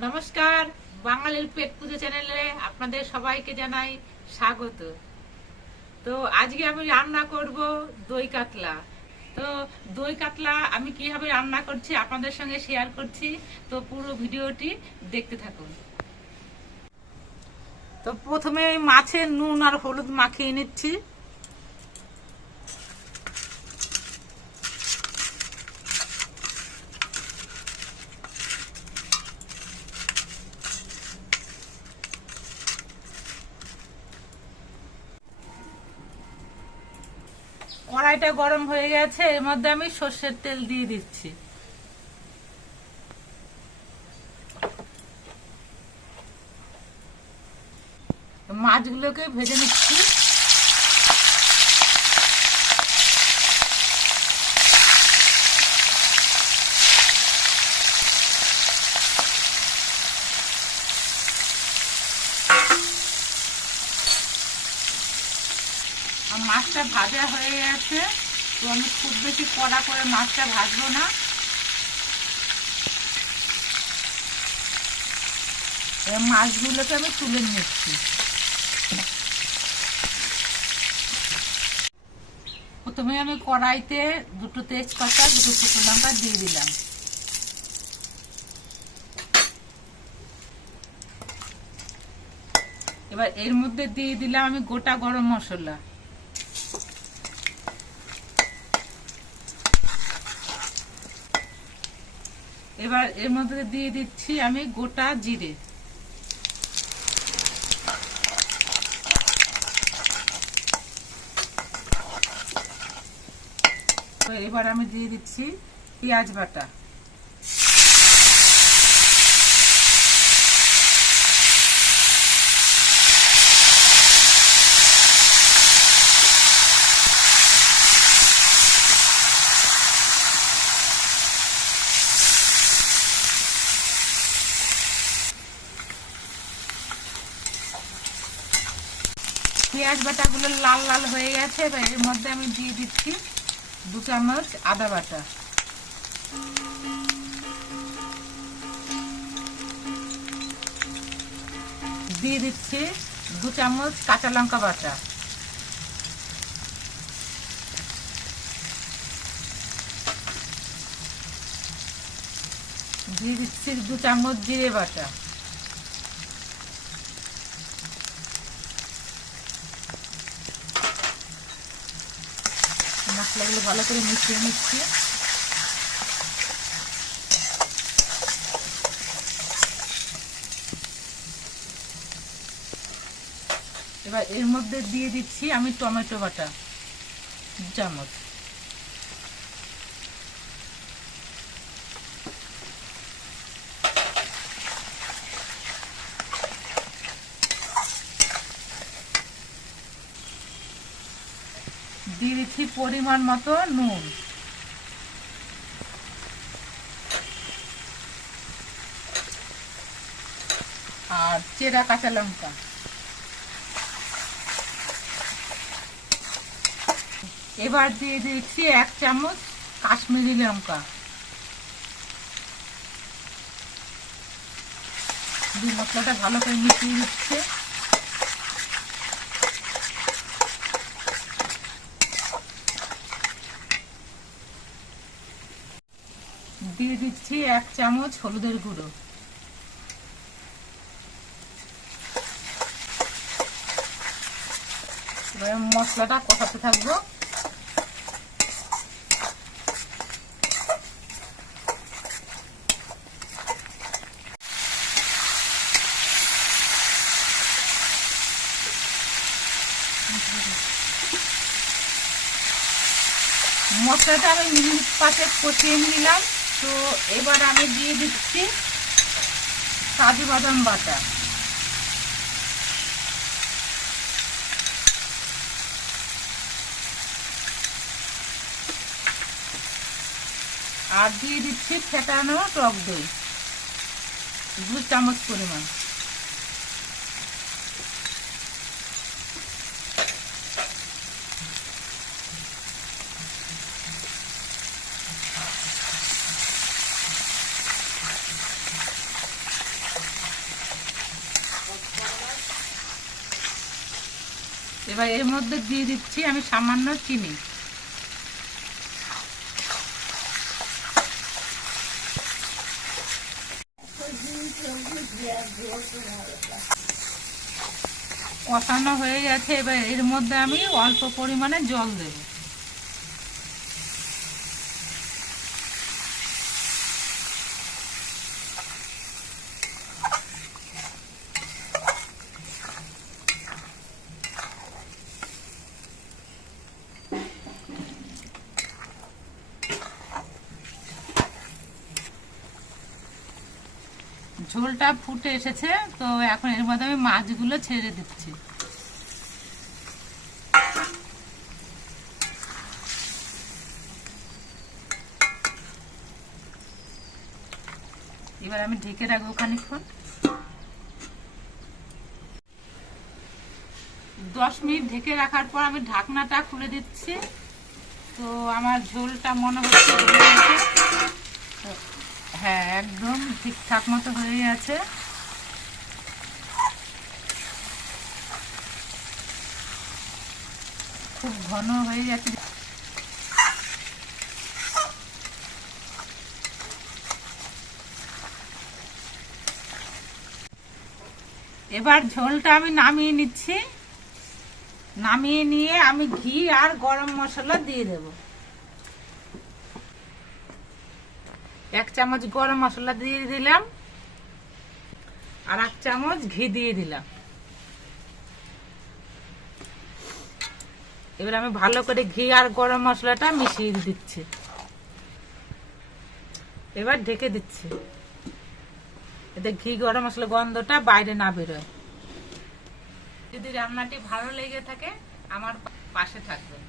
নমস্কার, বাঙালির পেট পুজো চ্যানেলে আপনাদের সবাইকে জানাই স্বাগত। তো আজকে আমি রান্না করব দই কাতলা। তো দই কাতলা আমি কিভাবে রান্না করছি আপনাদের সঙ্গে শেয়ার করছি। তো পুরো ভিডিওটি দেখতে থাকুন। তো প্রথমে মাছের নুন আর হলুদ মাখিয়ে নিচ্ছি। কড়াইটা গরম হয়ে গেছে, এর মধ্যে আমি সর্ষের তেল দিয়ে দিচ্ছি। মাছগুলোকে ভেজে নিচ্ছি। মাছটা ভাজা হয়ে গেছে, তো আমি খুব বেশি কড়া করে মাছটা ভাজবো না। মাছগুলোকে আমি তুলে নিচ্ছি। প্রথমে আমি কড়াইতে দুটো তেজপাতা, দুটো শুকনো লঙ্কা দিয়ে দিলাম। এবার এর মধ্যে দিয়ে দিলাম আমি গোটা গরম মশলা। এবার এর মধ্যে দিয়ে দিচ্ছি আমি গোটা জিরে। এবার আমি দিয়ে দিচ্ছি পেঁয়াজ বাটা। পেঁয়াজ বাটাগুলো লাল লাল হয়ে গেছে, এবার এর মধ্যে আমি দিয়ে দিচ্ছি 2 চামচ আদা বাটা। দিয়ে দিচ্ছি 2 চামচ কাঁচা লঙ্কা বাটা। দিয়ে দিচ্ছি 2 চামচ জিরে বাটা। মশলাগুলো ভালো করে মিশিয়ে নিচ্ছি। এবার এর মধ্যে দিয়ে দিচ্ছি আমি টমেটো বাটা 2 চামচ। দিয়ে দিচ্ছি পরিমাণ মতো নুন। আর চেরা কাঁচা লঙ্কা। এবার দিয়ে দিচ্ছি 1 চামচ কাশ্মীরি লঙ্কা। মশলাটা ভালো করে মিশিয়ে দিচ্ছে। দিয়ে দিচ্ছি 1 চামচ হলুদের গুঁড়ো। এবার মশলাটা কষাতে থাকবো। মশলাটা আমি মিনিট 5 কষিয়ে নিলাম। তো এবার আমি দিয়ে দিচ্ছি কাজু বাদাম বাটা। আর দিয়ে দিচ্ছি ফেটানো টক দই 2 চামচ পরিমাণ। এবার এর মধ্যে দিয়ে দিচ্ছি আমি সামান্য চিনি। কষানো হয়ে গেছে, এবার এর মধ্যে আমি অল্প পরিমাণে জল দেব। ঝোলটা ফুটে এসেছে, তো এখন এর মধ্যে আমি মাছগুলো ছেড়ে দিচ্ছি। এবার আমি ঢেকে রাখবো খানিকক্ষণ। 10 মিনিট ঢেকে রাখার পর আমি ঢাকনাটা খুলে দিচ্ছি। তো আমার ঝোলটা মনে হচ্ছে হ্যাঁ, একদম ঠিকঠাক মতো হয়ে গেছে। খুব ঘন হয়ে গেছে। এবার ঝোলটা আমি নামিয়ে নিচ্ছি। নামিয়ে নিয়ে আমি ঘি আর গরম মশলা দিয়ে দেব। 1 চামচ গরম মশলা দিয়ে দিলাম, আর 1 চামচ ঘি দিয়ে দিলাম। এবার আমি ভালো করে ঘি আর গরম মশলাটা মিশিয়ে দিচ্ছি। এবার ঢেকে দিচ্ছি, এতে ঘি গরম মশলা গন্ধটা বাইরে না বেরোয়। যদি রান্নাটি ভালো লেগে থাকে আমার পাশে থাকবেন।